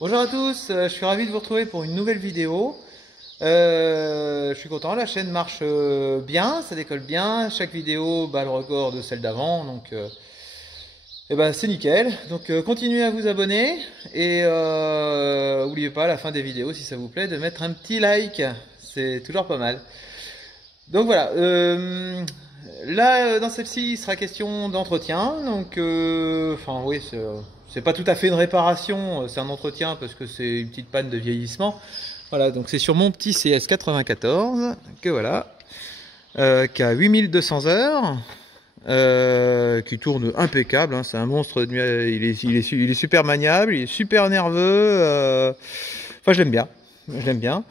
Bonjour à tous, je suis ravi de vous retrouver pour une nouvelle vidéo. Je suis content, la chaîne marche bien, ça décolle bien. Chaque vidéo bat le record de celle d'avant, donc c'est nickel. Donc continuez à vous abonner et n'oubliez pas à la fin des vidéos, si ça vous plaît, de mettre un petit like, c'est toujours pas mal. Donc voilà, là dans celle-ci il sera question d'entretien, donc enfin oui, c'est pas tout à fait une réparation, c'est un entretien parce que c'est une petite panne de vieillissement. Voilà, donc c'est sur mon petit CS94 que voilà, qui a 8200 heures, qui tourne impeccable, hein, c'est un monstre, il est super maniable, il est super nerveux, enfin je l'aime bien.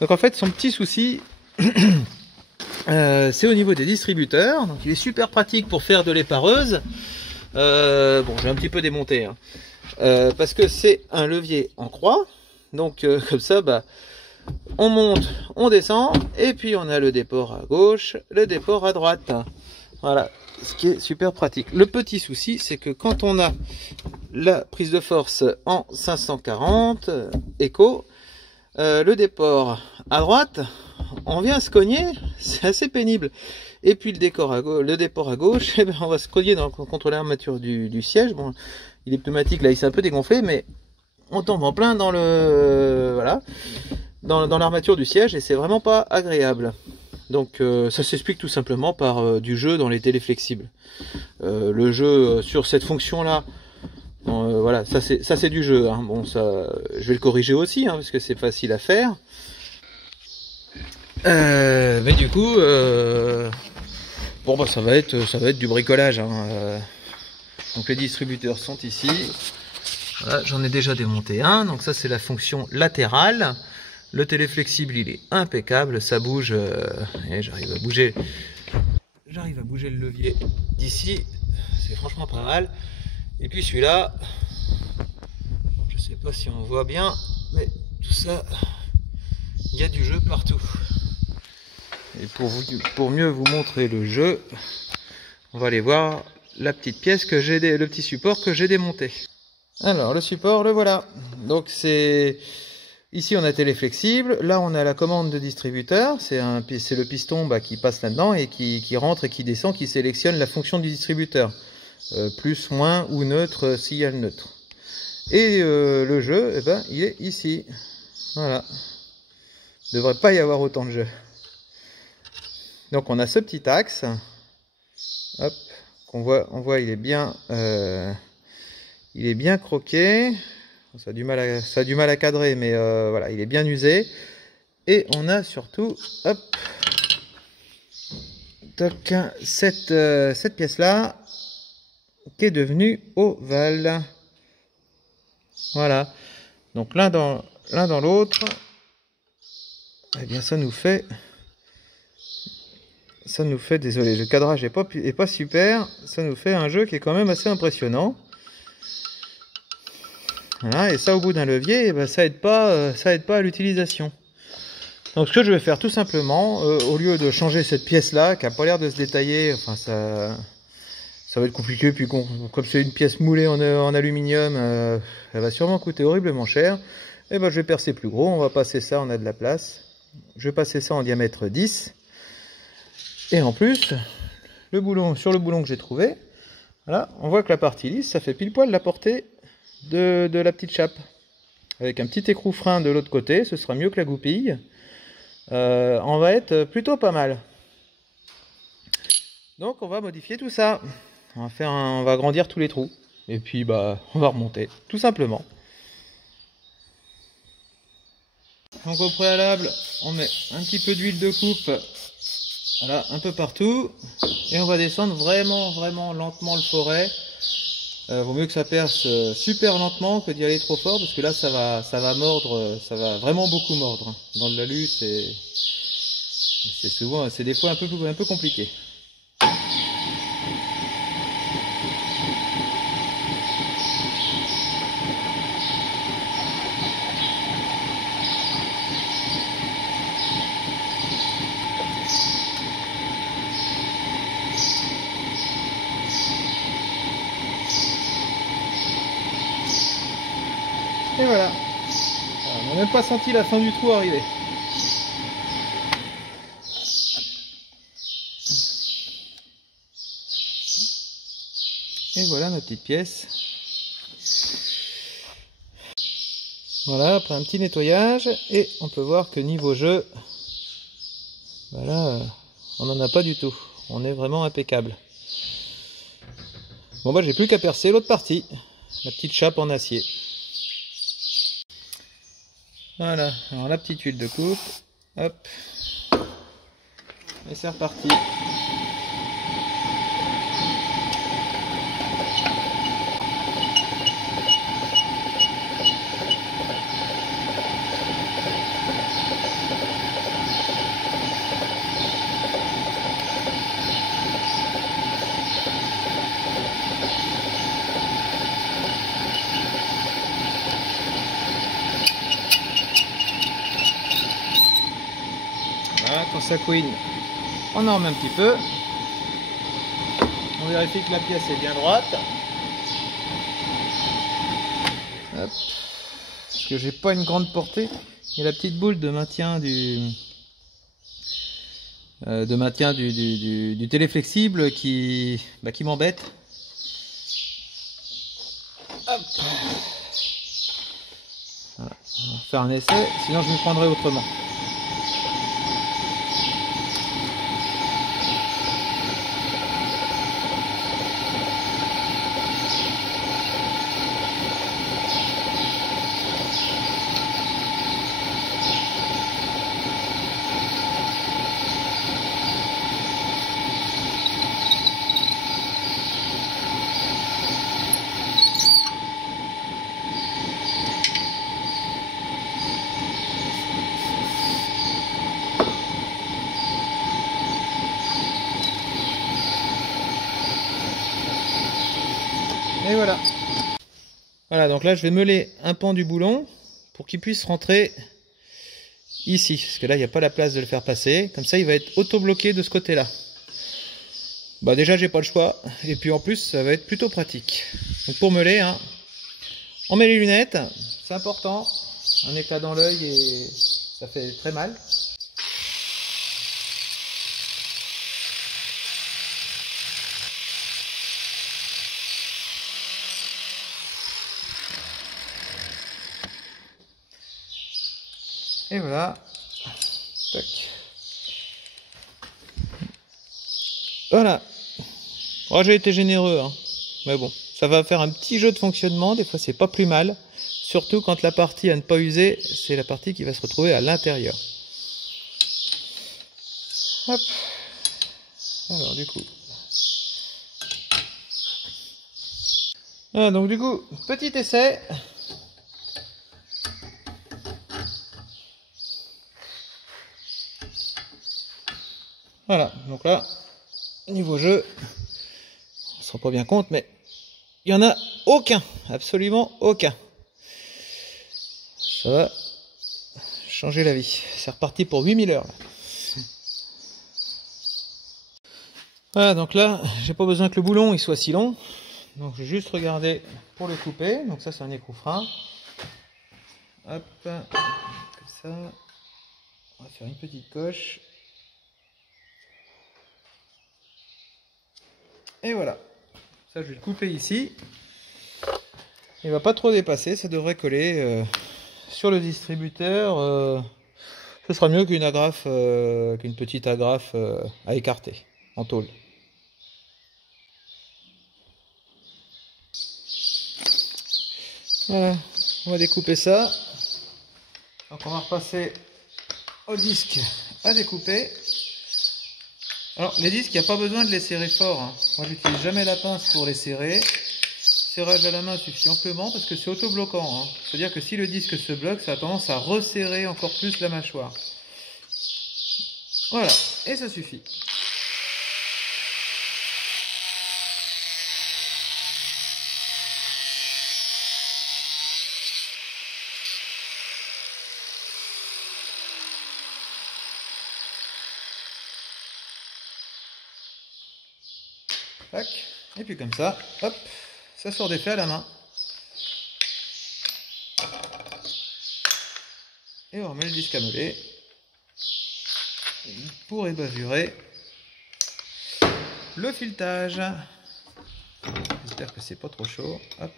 Donc en fait son petit souci, c'est au niveau des distributeurs, donc il est super pratique pour faire de l'épareuse. Bon, j'ai un petit peu démonté, hein, parce que c'est un levier en croix, donc comme ça, on monte, on descend, et puis on a le déport à gauche, le déport à droite. Voilà, ce qui est super pratique. Le petit souci, c'est que quand on a la prise de force en 540 écho, le déport à droite, on vient se cogner, c'est assez pénible. Et puis le déport à gauche, on va se cogner contre l'armature du siège. Bon, il est pneumatique, là il s'est un peu dégonflé, mais on tombe en plein dans dans l'armature du siège et c'est vraiment pas agréable. Donc ça s'explique tout simplement par du jeu dans les téléflexibles. Le jeu sur cette fonction là, voilà, ça c'est du jeu, hein. Bon, ça je vais le corriger aussi, hein, parce que c'est facile à faire. Mais du coup, bon ça va être du bricolage, hein. Donc les distributeurs sont ici. Voilà, j'en ai déjà démonté un. Donc ça c'est la fonction latérale. Le téléflexible il est impeccable, ça bouge. Et j'arrive à bouger le levier d'ici. C'est franchement pas mal. Et puis celui-là, je sais pas si on voit bien, mais tout ça, il y a du jeu partout. Et pour mieux vous montrer le jeu, on va aller voir la petite pièce que le petit support que j'ai démonté. Alors le support, le voilà. Donc c'est ici on a téléflexible, là on a la commande de distributeur, c'est le piston qui passe là-dedans et qui rentre et qui descend, qui sélectionne la fonction du distributeur, plus, moins ou neutre s'il y a le neutre. Et le jeu, il est ici. Voilà. Il ne devrait pas y avoir autant de jeux. Donc on a ce petit axe, hop, on voit il est bien croqué. Ça a du mal à cadrer, mais voilà, il est bien usé. Et on a surtout, hop, cette pièce là qui est devenue ovale. Voilà. Donc l'un dans l'autre, eh bien ça nous fait, désolé, le cadrage est pas super, ça nous fait un jeu qui est quand même assez impressionnant. Voilà, et ça au bout d'un levier, ça aide pas à l'utilisation. Donc ce que je vais faire tout simplement, au lieu de changer cette pièce là qui a pas l'air de se détailler, enfin ça va être compliqué, puis comme c'est une pièce moulée en aluminium, elle va sûrement coûter horriblement cher. Et je vais percer plus gros, on va passer ça, on a de la place. Je vais passer ça en diamètre 10. Et en plus, sur le boulon que j'ai trouvé, voilà, on voit que la partie lisse, ça fait pile poil la portée de la petite chape. Avec un petit écrou frein de l'autre côté, ce sera mieux que la goupille. On va être plutôt pas mal. Donc on va modifier tout ça. On va agrandir tous les trous. Et puis on va remonter, tout simplement. Donc au préalable, on met un petit peu d'huile de coupe. Voilà, un peu partout. Et on va descendre vraiment lentement le forêt. Vaut mieux que ça perce super lentement que d'y aller trop fort, parce que là ça va mordre, ça va vraiment beaucoup mordre. Dans le lalu, c'est des fois un peu compliqué. Et voilà. On n'a même pas senti la fin du trou arriver. Et voilà ma petite pièce. Voilà, après un petit nettoyage, et on peut voir que niveau jeu, voilà, on n'en a pas du tout. On est vraiment impeccable. Bon bah j'ai plus qu'à percer l'autre partie, la petite chape en acier. Voilà, alors la petite huile de coupe, hop, et c'est reparti. Voilà, quand ça couine, on en remet un petit peu. On vérifie que la pièce est bien droite. Hop. Parce que j'ai pas une grande portée. Il y a la petite boule de maintien du téléflexible qui m'embête. Hop. Voilà. On va faire un essai, sinon je me prendrai autrement. Et voilà. Voilà, donc là je vais meuler un pan du boulon pour qu'il puisse rentrer ici. Parce que là il n'y a pas la place de le faire passer. Comme ça il va être auto-bloqué de ce côté-là. Bah déjà j'ai pas le choix. Et puis en plus ça va être plutôt pratique. Donc pour meuler, hein, on met les lunettes. C'est important. Un éclat dans l'œil et ça fait très mal. Et voilà. Tac. Voilà. Oh, j'ai été généreux, hein. Mais bon, ça va faire un petit jeu de fonctionnement. Des fois, c'est pas plus mal. Surtout quand la partie à ne pas user, c'est la partie qui va se retrouver à l'intérieur. Hop. Alors, du coup. Ah, donc, du coup, petit essai. Voilà, donc là, niveau jeu, on se rend pas bien compte, mais il n'y en a aucun, absolument aucun. Ça va changer la vie. C'est reparti pour 8000 heures. Là. Voilà, donc là, j'ai pas besoin que le boulon il soit si long. Donc je vais juste regarder pour le couper. Donc ça, c'est un écrou-frein. Hop, comme ça. On va faire une petite coche. Et voilà. Ça, je vais le couper ici. Il va pas trop dépasser, ça devrait coller sur le distributeur. Ce sera mieux qu'une agrafe, qu'une petite agrafe à écarter en tôle. Voilà, on va découper ça. Donc on va repasser au disque à découper. Alors les disques, il n'y a pas besoin de les serrer fort, hein. Moi j'utilise jamais la pince pour les serrer. Serrage à la main suffit amplement parce que c'est auto-bloquant, hein. C'est-à-dire que si le disque se bloque, ça a tendance à resserrer encore plus la mâchoire. Voilà, et ça suffit. Tac. Et puis comme ça, hop, ça sort des faits à la main. Et on remet le disque à moller pour ébavurer le filetage. J'espère que c'est pas trop chaud. Hop.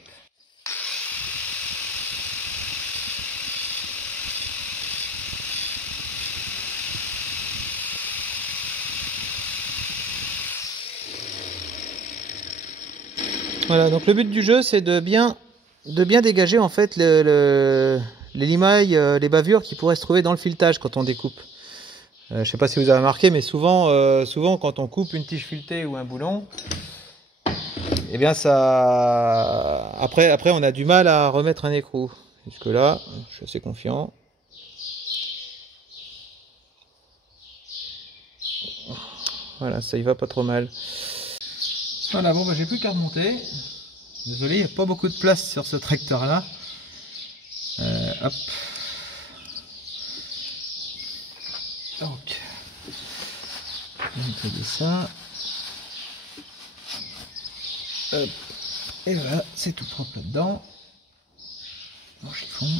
Voilà, donc le but du jeu, c'est de bien dégager en fait les limailles, les bavures qui pourraient se trouver dans le filetage quand on découpe. Je sais pas si vous avez remarqué, mais souvent quand on coupe une tige filetée ou un boulon, eh bien ça, après on a du mal à remettre un écrou. Jusque là, je suis assez confiant. Voilà, ça y va pas trop mal. Voilà, bon, bah, j'ai plus qu'à remonter. Désolé, il n'y a pas beaucoup de place sur ce tracteur là. Hop. Donc, on va nettoyer ça. Hop. Et voilà, c'est tout propre là-dedans. Mon chiffon.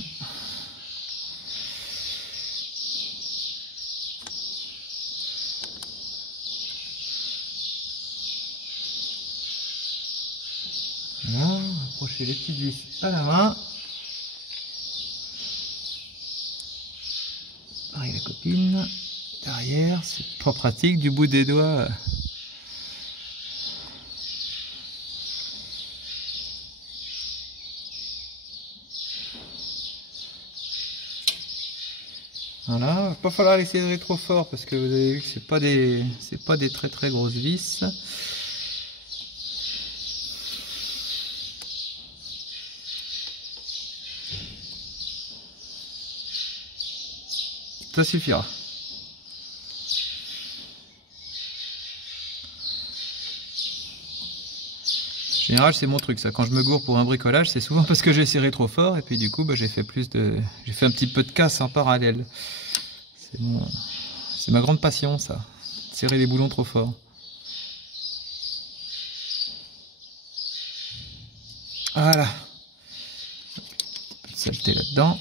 Voilà, approcher les petites vis à la main. Pareil la copine. Derrière, c'est pas pratique du bout des doigts. Voilà, pas falloir les serrer trop fort parce que vous avez vu que c'est pas des très très grosses vis. Ça suffira. En général, c'est mon truc ça. Quand je me gourre pour un bricolage, c'est souvent parce que j'ai serré trop fort et puis du coup, bah, j'ai fait un petit peu de casse en parallèle. C'est ma grande passion ça. Serrer les boulons trop fort. Voilà. Un peu de saleté là-dedans.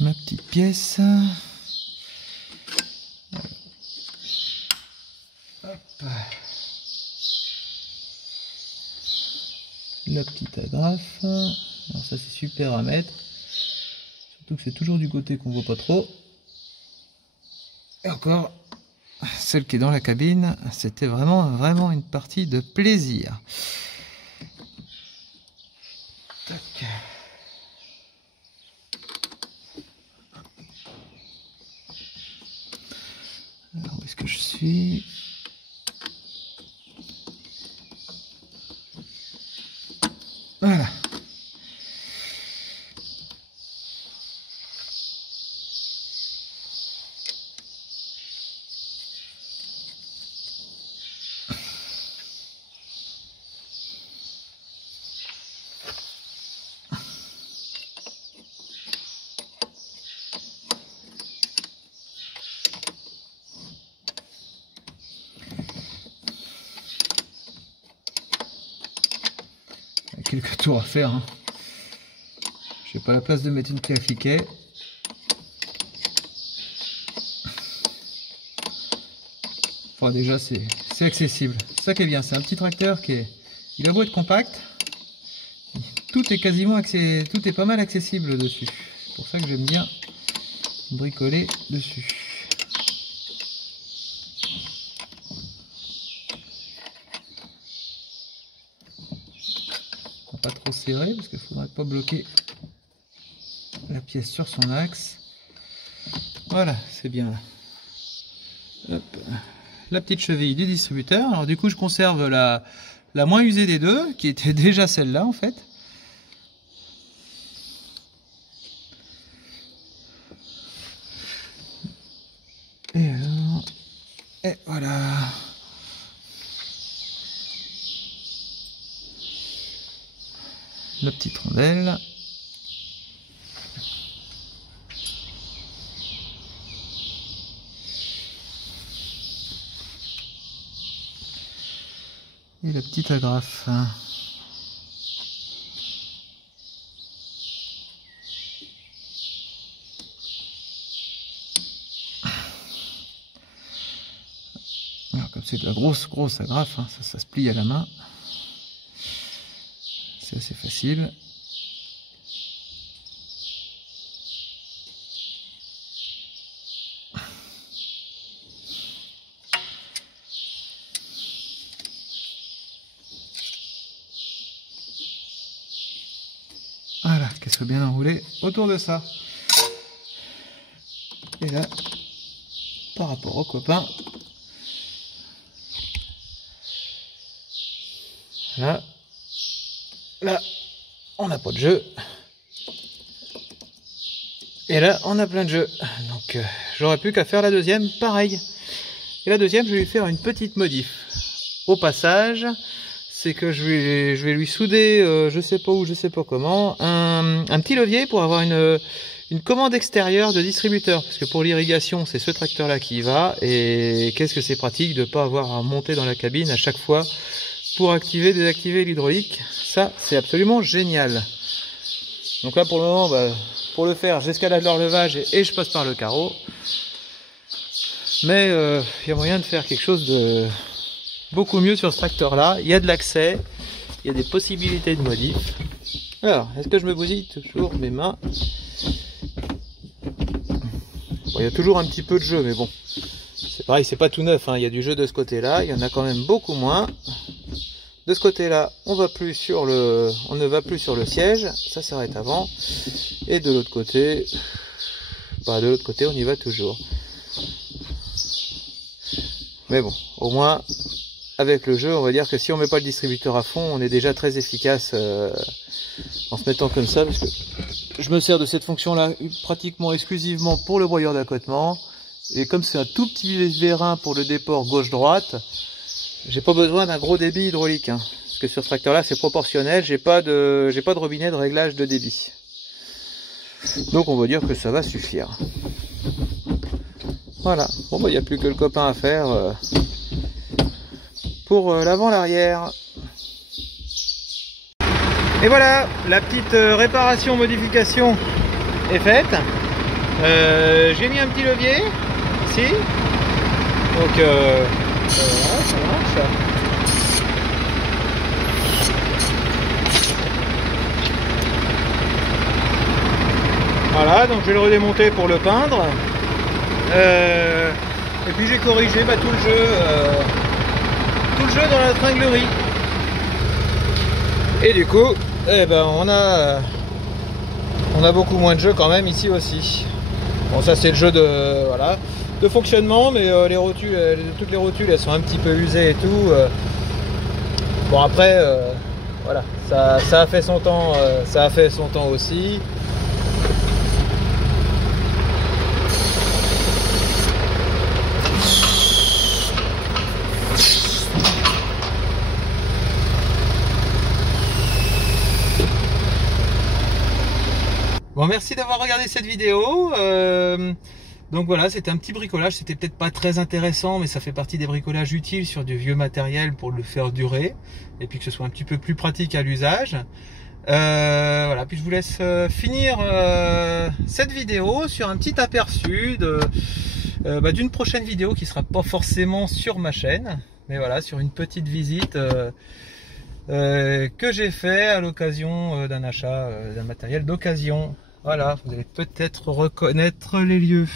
Ma petite pièce. Hop. La petite agrafe. Alors ça c'est super à mettre. Surtout que c'est toujours du côté qu'on voit pas trop. Et encore, celle qui est dans la cabine, c'était vraiment une partie de plaisir. Tac. Alors, où est-ce que je suis? Voilà. Quelques tours à faire. Hein. J'ai pas la place de mettre une clé à cliquet. Enfin déjà c'est accessible. C'est ça qui est bien. C'est un petit tracteur il a beau être compact, tout est pas mal accessible dessus. C'est pour ça que j'aime bien bricoler dessus. Pas trop serré parce qu'il faudrait pas bloquer la pièce sur son axe. Voilà, c'est bien là. Hop. La petite cheville du distributeur. Alors du coup je conserve la moins usée des deux qui était déjà celle-là en fait. Et alors, et voilà. La petite rondelle. et la petite agrafe. Alors, comme c'est de la grosse agrafe, hein, ça se plie à la main. C'est assez facile. Voilà, qu'elle soit bien enroulée autour de ça. Et là, par rapport au copain, là, on n'a pas de jeu. Et là, on a plein de jeux. Donc, j'aurais plus qu'à faire la deuxième, pareil. Et la deuxième, je vais lui faire une petite modif. Au passage, c'est que je vais lui souder, je sais pas où, je sais pas comment, un petit levier pour avoir une commande extérieure de distributeur. Parce que pour l'irrigation, c'est ce tracteur-là qui y va. Et qu'est-ce que c'est pratique de ne pas avoir à monter dans la cabine à chaque fois pour activer, désactiver l'hydraulique. Ça, c'est absolument génial. Donc là, pour le moment, pour le faire, j'escalade l'horlevage et je passe par le carreau. Mais il y a moyen de faire quelque chose de beaucoup mieux sur ce tracteur là. Il y a de l'accès, il y a des possibilités de modif. Alors, est-ce que je me bousille toujours mes mains? Bon, il y a toujours un petit peu de jeu, mais bon, c'est pareil, c'est pas tout neuf, hein. Il y a du jeu de ce côté là, il y en a quand même beaucoup moins. De ce côté là, on ne va plus sur le siège, ça s'arrête avant. Et de l'autre côté, on y va toujours. Mais bon, au moins, avec le jeu, on va dire que si on met pas le distributeur à fond, on est déjà très efficace en se mettant comme ça, parce que je me sers de cette fonction-là pratiquement exclusivement pour le broyeur d'accotement. Et comme c'est un tout petit vérin pour le déport gauche-droite, j'ai pas besoin d'un gros débit hydraulique, hein, parce que sur ce tracteur-là, c'est proportionnel. J'ai pas de robinet de réglage de débit. Donc on va dire que ça va suffire. Voilà. Bon, il n'y a plus que le copain à faire pour l'avant, l'arrière. Et voilà, la petite réparation, modification est faite. J'ai mis un petit levier ici. Donc voilà, ça marche. Voilà, donc je vais le redémonter pour le peindre. Et puis j'ai corrigé tout le jeu dans la tringlerie. Et du coup, on a beaucoup moins de jeu quand même ici aussi. Bon, ça c'est le jeu de fonctionnement, mais les rotules, toutes les rotules elles sont un petit peu usées et tout. Bon après, voilà, ça a fait son temps, aussi. Bon, merci d'avoir regardé cette vidéo. Donc voilà, c'était un petit bricolage, c'était peut-être pas très intéressant, mais ça fait partie des bricolages utiles sur du vieux matériel pour le faire durer, et puis que ce soit un petit peu plus pratique à l'usage. Voilà, puis je vous laisse finir cette vidéo sur un petit aperçu d'une prochaine vidéo qui sera pas forcément sur ma chaîne, mais voilà, sur une petite visite que j'ai fait à l'occasion d'un achat d'un matériel d'occasion. Voilà, vous allez peut-être reconnaître les lieux.